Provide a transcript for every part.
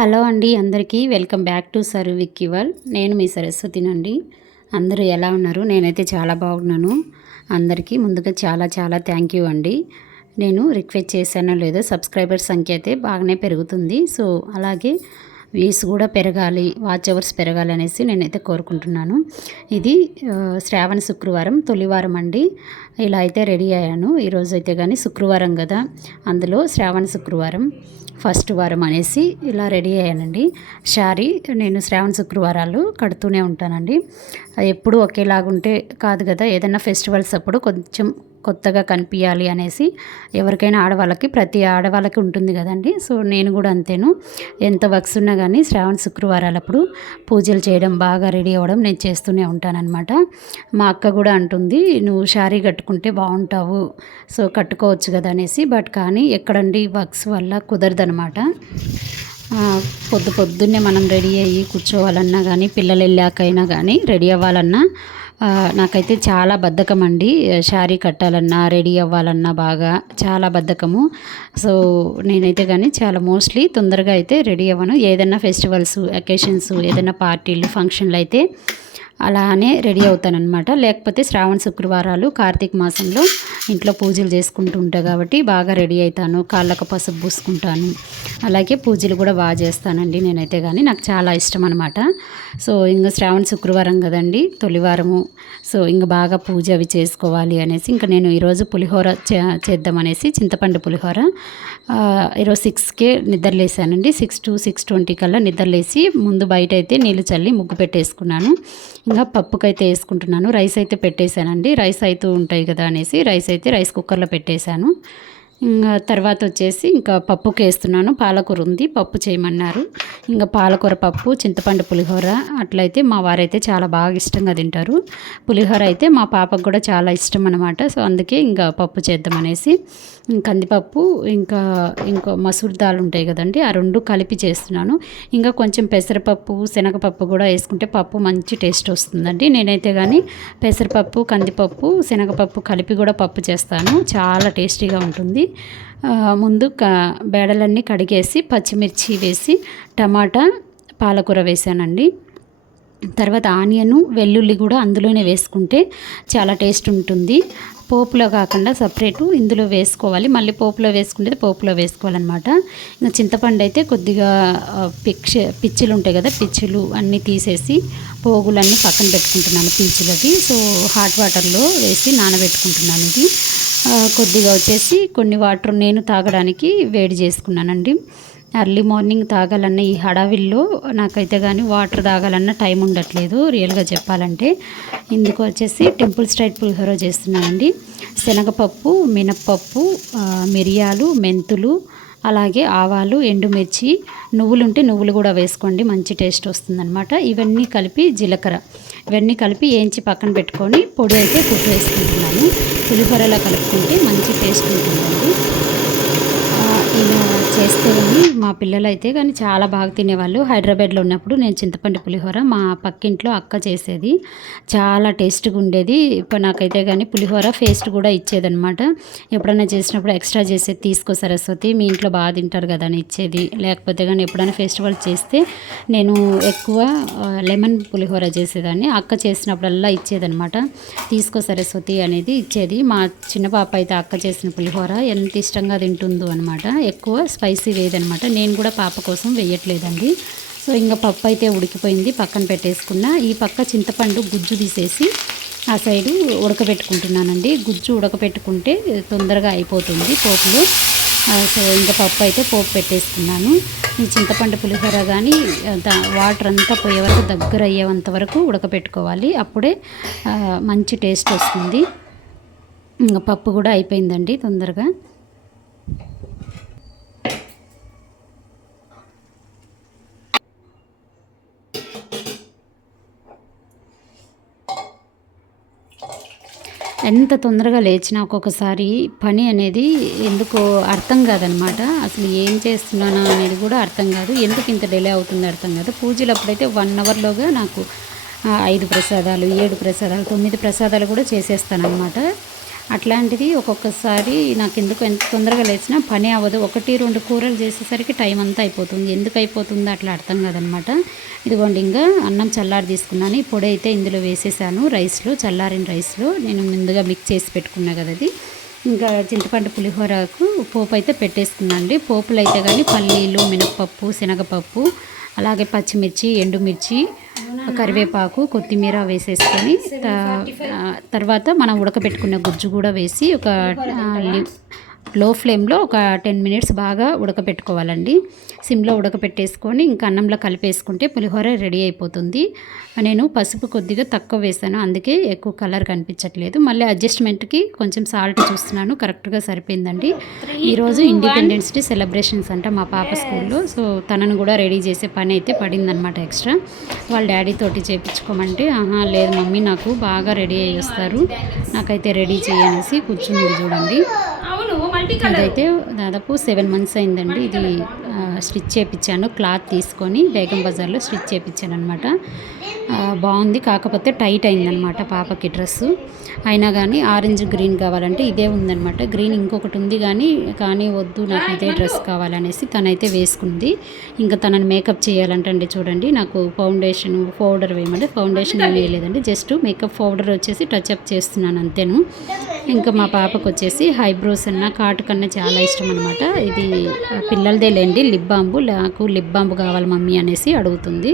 Hello అండి, అందరికీ welcome back to sir Vicky world. నేను మీ సరస్వతినండి. అందరూ ఎలా ఉన్నారు? నేనైతే చాలా బాగున్నాను. అందరికీ ముందుగా చాలా చాలా థ్యాంక్ యూ అండి. నేను రిక్వెస్ట్ చేశానో లేదో సబ్స్క్రైబర్స్ సంఖ్య అయితే బాగానే పెరుగుతుంది. సో అలాగే వ్యూస్ కూడా పెరగాలి, వాచ్ అవర్స్ పెరగాలి అనేసి నేనైతే కోరుకుంటున్నాను. ఇది శ్రావణ శుక్రవారం తొలివారం అండి. ఇలా అయితే రెడీ అయ్యాను. ఈరోజు అయితే కానీ శుక్రవారం కదా, అందులో శ్రావణ శుక్రవారం ఫస్ట్ వారం అనేసి ఇలా రెడీ అయ్యానండి. శారీ నేను శ్రావణ శుక్రవారాలు కడుతూనే ఉంటానండి. ఎప్పుడు ఒకేలాగుంటే కాదు కదా, ఏదైనా ఫెస్టివల్స్ అప్పుడు కొంచెం కొత్తగా కనిపించాలి అనేసి ఎవరికైనా ఆడవాళ్ళకి, ప్రతి ఆడవాళ్ళకి ఉంటుంది కదండి. సో నేను కూడా అంతేను. ఎంత వర్క్స్ ఉన్నా కానీ శ్రావణ శుక్రవారాలప్పుడు పూజలు చేయడం, బాగా రెడీ అవ్వడం నేను చేస్తూనే ఉంటానన్నమాట. మా అక్క కూడా అంటుంది, నువ్వు శారీ కట్టుకుంటే బాగుంటావు, సో కట్టుకోవచ్చు కదా అనేసి. బట్ కానీ ఎక్కడండి, వర్క్స్ వల్ల కుదరదనమాట. పొద్దున్నే మనం రెడీ అయ్యి కూర్చోవాలన్నా కానీ, పిల్లలు వెళ్ళాకైనా కానీ రెడీ అవ్వాలన్నా నాకైతే చాలా బద్ధకం అండి. శారీ కట్టాలన్నా, రెడీ అవ్వాలన్నా బాగా చాలా బద్ధకము. సో నేనైతే కానీ చాలా మోస్ట్లీ తొందరగా అయితే రెడీ అవ్వను. ఏదైనా ఫెస్టివల్స్, అకేషన్స్, ఏదైనా పార్టీలు, ఫంక్షన్లు అయితే అలానే రెడీ అవుతానన్నమాట. లేకపోతే శ్రావణ శుక్రవారాలు కార్తీక మాసంలో ఇంట్లో పూజలు చేసుకుంటూ ఉంటాను కాబట్టి బాగా రెడీ అవుతాను. కాళ్ళకు పసుపు పూసుకుంటాను. అలాగే పూజలు కూడా బాగా చేస్తానండి నేనైతే కానీ. నాకు చాలా ఇష్టం అనమాట. సో ఇంకా శ్రావణ శుక్రవారం కదండి, తొలివారము. సో ఇంకా బాగా పూజ అవి చేసుకోవాలి అనేసి ఇంకా నేను ఈరోజు పులిహోర చేద్దామనేసి, చింతపండు పులిహోర. ఈరోజు 6కే నిద్రలేసానండి. 6 to 6:20 కల్లా నిద్రలేసి ముందు బయట అయితే నీళ్ళు చల్లి ముగ్గు పెట్టేసుకున్నాను. ఇంకా పప్పుకైతే వేసుకుంటున్నాను. రైస్ అయితే పెట్టేశానండి. రైస్ అవుతూ ఉంటాయి కదా అనేసి రైస్ కుక్కర్లో పెట్టేశాను. ఇంకా తర్వాత వచ్చేసి ఇంకా పప్పుకి వేస్తున్నాను. పాలకూర ఉంది, పప్పు చేయమన్నారు. ఇంకా పాలకూర పప్పు, చింతపండు పులిహోర అట్లయితే మా వారైతే చాలా బాగా ఇష్టంగా తింటారు. పులిహోర అయితే మా పాపకు కూడా చాలా ఇష్టం అనమాట. సో అందుకే ఇంకా పప్పు చేద్దామనేసి కందిపప్పు ఇంకా మసూర్ దాల్ ఉంటాయి కదండి, ఆ రెండు కలిపి చేస్తున్నాను. ఇంకా కొంచెం పెసరపప్పు, శనగపప్పు కూడా వేసుకుంటే పప్పు మంచి టేస్ట్ వస్తుందండి. నేనైతే కానీ పెసరపప్పు, కందిపప్పు, శనగపప్పు కలిపి కూడా పప్పు చేస్తాను. చాలా టేస్టీగా ఉంటుంది. ముందు బేడలన్నీ కడిగేసి పచ్చిమిర్చి వేసి టమాటా, పాలకూర వేసానండి. తర్వాత ఆనియను, వెల్లుల్లి కూడా అందులోనే వేసుకుంటే చాలా టేస్ట్ ఉంటుంది. పోపులో కాకుండా సపరేటు ఇందులో వేసుకోవాలి. మళ్ళీ పోపులో వేసుకుంటే పోపులో వేసుకోవాలన్నమాట. ఇంకా చింతపండు అయితే కొద్దిగా పిచ్చిలు ఉంటాయి కదా, పిచ్చిలు అన్నీ తీసేసి పోగులన్నీ పక్కన పెట్టుకుంటున్నాను, పీచులవి. సో హాట్ వాటర్లో వేసి నానబెట్టుకుంటున్నాను. ఇది కొద్దిగా వచ్చేసి కొన్ని వాటర్ నేను తాగడానికి వేడి చేసుకున్నానండి. ఎర్లీ మార్నింగ్ తాగాలన్న ఈ హడావిల్లో నాకైతే కానీ వాటర్ తాగాలన్న టైం ఉండట్లేదు రియల్గా చెప్పాలంటే. ఇందుకు వచ్చేసి టెంపుల్ స్టైల్ పులిహోర చేస్తున్నానండి. శనగపప్పు, మినప్పప్పు, మిరియాలు, మెంతులు, అలాగే ఆవాలు, ఎండుమిర్చి, నువ్వులు ఉంటే నువ్వులు కూడా వేసుకోండి, మంచి టేస్ట్ వస్తుందన్నమాట. ఇవన్నీ కలిపి జీలకర్ర, ఇవన్నీ కలిపి వేయించి పక్కన పెట్టుకొని పొడి అయితే కుట్టు వేసుకుంటున్నాను. పులిహోరలా కలుపుకుంటే మంచి టేస్ట్ ఉంటుందండి. ఇలా చేస్తే కానీ మా పిల్లలు అయితే కానీ చాలా బాగా తినేవాళ్ళు. హైదరాబాద్లో ఉన్నప్పుడు నేను చింతపండు పులిహోర మా పక్కింట్లో అక్క చేసేది, చాలా టేస్ట్గా ఉండేది. ఇప్పుడు నాకైతే కానీ పులిహోర ఫేస్ట్ కూడా ఇచ్చేదనమాట. ఎప్పుడైనా చేసినప్పుడు ఎక్స్ట్రా చేసేది, తీసుకో సరస్వతి మీ ఇంట్లో బాగా తింటారు కదా అని ఇచ్చేది. లేకపోతే కానీ ఎప్పుడైనా ఫెస్టివల్ చేస్తే నేను ఎక్కువ లెమన్ పులిహోర చేసేదాన్ని. అక్క చేసినప్పుడల్లా ఇచ్చేదనమాట. తీసుకో సరస్వతి అనేది ఇచ్చేది. మా చిన్న పాప అయితే అక్క చేసిన పులిహోర ఎంత ఇష్టంగా తింటుందో అనమాట. ఎక్కువ స్పైసీ వేయదనమాట. నేను కూడా పాప కోసం వేయట్లేదండి. సో ఇంకా పప్పు అయితే ఉడికిపోయింది, పక్కన పెట్టేసుకున్న. ఈ పక్క చింతపండు గుజ్జు తీసేసి ఆ సైడు ఉడకబెట్టుకుంటున్నానండి. గుజ్జు ఉడకబెట్టుకుంటే తొందరగా అయిపోతుంది పోపులో. సో ఇంకా పప్పు అయితే పోపు పెట్టేసుకున్నాను. ఈ చింతపండు పులిహోర కానీ వాటర్ అంతా పోయే వరకు, దగ్గర అయ్యేంత వరకు ఉడకబెట్టుకోవాలి. అప్పుడే మంచి టేస్ట్ వస్తుంది. ఇంకా పప్పు కూడా అయిపోయిందండి తొందరగా. ఎంత తొందరగా లేచినా ఒక్కొక్కసారి పని అనేది ఎందుకో అర్థం కాదనమాట. అసలు ఏం చేస్తున్నానా అనేది కూడా అర్థం కాదు. ఎందుకు ఇంత డిలే అవుతుంది అర్థం కాదు. పూజలు అప్పుడైతే 1 అవర్లోగా నాకు 5 ప్రసాదాలు, 7 ప్రసాదాలు, 9 ప్రసాదాలు కూడా చేసేస్తానమాట. అట్లాంటిది ఒక్కొక్కసారి నాకు ఎందుకు ఎంత తొందరగా లేచినా పని అవ్వదు. 1, 2 కూరలు చేసేసరికి టైం అంతా అయిపోతుంది. ఎందుకు అయిపోతుందో అట్లా అర్థం కాదనమాట. ఇదిగోండి ఇంకా అన్నం చల్లారి తీసుకున్నాను. ఈ పొడి అయితే ఇందులో వేసేసాను రైస్లో, చల్లారిన రైస్లో నేను ముందుగా మిక్స్ చేసి పెట్టుకున్నా కదా అది. ఇంకా చింతపండు పులిహోరకు పోపు అయితే పెట్టేసుకున్నాను అండి. పోపులు అయితే కానీ పల్లీలు, మినపప్పు, శనగపప్పు, అలాగే పచ్చిమిర్చి, ఎండుమిర్చి, కరివేపాకు, కొత్తిమీర వేసేసుకొని తర్వాత మనం ఉడకబెట్టుకున్న గుజ్జు కూడా వేసి ఒక లో ఫ్లేమ్లో ఒక 10 మినిట్స్ బాగా ఉడకపెట్టుకోవాలండి. సిమ్లో ఉడకపెట్టేసుకొని ఇంకా అన్నంలో కలిపేసుకుంటే పులిహోర రెడీ అయిపోతుంది. నేను పసుపు కొద్దిగా తక్కువ వేసాను, అందుకే ఎక్కువ కలర్ కనిపించట్లేదు. మళ్ళీ అడ్జస్ట్మెంట్కి కొంచెం సాల్ట్ చూస్తున్నాను, కరెక్ట్గా సరిపోయిందండి. ఈరోజు ఇండిపెండెన్స్ డే సెలబ్రేషన్స్ అంట మా పాప స్కూల్లో. సో తనను కూడా రెడీ చేసే పని అయితే పడిందనమాట ఎక్స్ట్రా. వాళ్ళ డాడీ తోటి చేయించుకోమంటే లేదు మమ్మీ నాకు బాగా రెడీ అయ్యి వస్తారు, నాకైతే రెడీ చేయనేసి కూర్చుంది చూడండి. ఇదైతే దాదాపు 7 మంత్స్ అయిందండి. ఇది స్టిచ్ చేయించాను, క్లాత్ తీసుకొని బేగం బజార్లో స్టిచ్ చేయించాను అనమాట. బాగుంది, కాకపోతే టైట్ అయిందనమాట పాపకి డ్రెస్సు. అయినా కానీ ఆరెంజ్ గ్రీన్ కావాలంటే ఇదే ఉందనమాట. గ్రీన్ ఇంకొకటి ఉంది కానీ వద్దు నాకు ఇదే డ్రెస్ కావాలనేసి తనైతే వేసుకుంది. ఇంకా తనని మేకప్ చేయాలంటండి. చూడండి నాకు ఫౌండేషన్ పౌడర్ వేయమంటే ఫౌండేషన్ ఏం వేయలేదండి, జస్ట్ మేకప్ పౌడర్ వచ్చేసి టచ్అప్ చేస్తున్నాను అంతేను. ఇంకా మా పాపకు వచ్చేసి హైబ్రోస్ అన్న కాటు కన్నా చాలా ఇష్టం అనమాట. ఇది పిల్లలదే లేండి, లిప్ బాంబు. నాకు లిప్ బాంబు కావాలి మమ్మీ అనేసి అడుగుతుంది.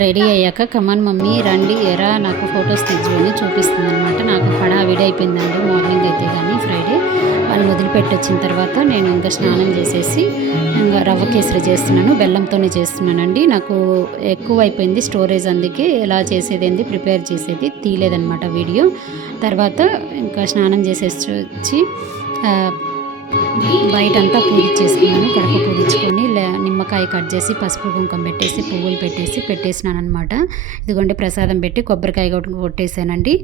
రెడీ అయ్యాక కమాన్ మమ్మీ రండి ఎరా నాకు ఫొటోస్ తెచ్చుకొని చూపిస్తుంది అనమాట. నాకు హడావిడి అయిపోయిందండి మార్నింగ్ అయితే కానీ ఫ్రైడే. వాళ్ళని వదిలిపెట్టి వచ్చిన తర్వాత నేను ఇంకా స్నానం చేసేసి ఇంకా రవ్వ కేసరి చేస్తున్నాను, బెల్లంతోనే చేస్తున్నానండి. నాకు ఎక్కువ అయిపోయింది స్టోరేజ్, అందుకే ఎలా చేసేది ఏంది ప్రిపేర్ చేసేది తీయలేదనమాట వీడియో. తర్వాత ఇంకా స్నానం చేసేసి వచ్చి బయటంతా పూజించేసుకున్నాను. కడప పూజించుకొని నిమ్మకాయ కట్ చేసి పసుపు కుంకుమ పెట్టేసి పువ్వులు పెట్టేసినాను అనమాట. ఇదిగోండి ప్రసాదం పెట్టి కొబ్బరికాయ కొట్టేసానండి.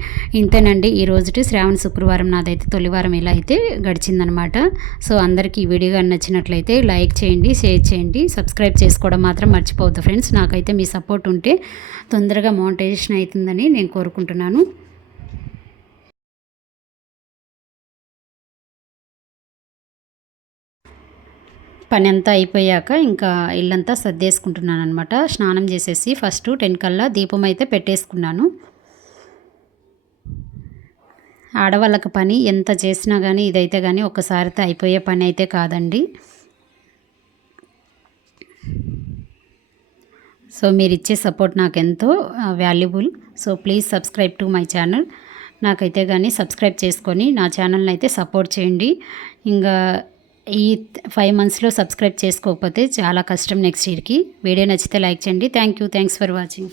ఇంతేనండి ఈ రోజుటి శ్రావణ శుక్రవారం నాదైతే తొలివారం ఇలా అయితే గడిచిందనమాట. సో అందరికీ ఈ వీడియో నచ్చినట్లయితే లైక్ చేయండి, షేర్ చేయండి, సబ్స్క్రైబ్ చేసుకోవడం మాత్రం మర్చిపోవద్దు ఫ్రెండ్స్. నాకైతే మీ సపోర్ట్ ఉంటే తొందరగా మోనిటైజేషన్ అవుతుందని నేను కోరుకుంటున్నాను. పని అంతా అయిపోయాక ఇంకా ఇల్లంతా సర్దేసుకుంటున్నాను అనమాట. స్నానం చేసేసి ఫస్ట్ 10 కల్లా దీపం అయితే పెట్టేసుకున్నాను. ఆడవాళ్ళకి పని ఎంత చేసినా కానీ ఇదైతే కానీ ఒక్కసారితో అయిపోయే పని అయితే కాదండి. సో మీరు ఇచ్చే సపోర్ట్ నాకు ఎంతో valuable. So please subscribe to my channel. నాకైతే కానీ సబ్స్క్రైబ్ చేసుకొని నా ఛానల్ని అయితే సపోర్ట్ చేయండి. ఇంకా ఈ 5 మంత్స్లో సబ్స్క్రైబ్ చేసుకోకపోతే చాలా కష్టం నెక్స్ట్ ఇయర్కి. వీడియో నచ్చితే లైక్ చేయండి. Thanks for watching.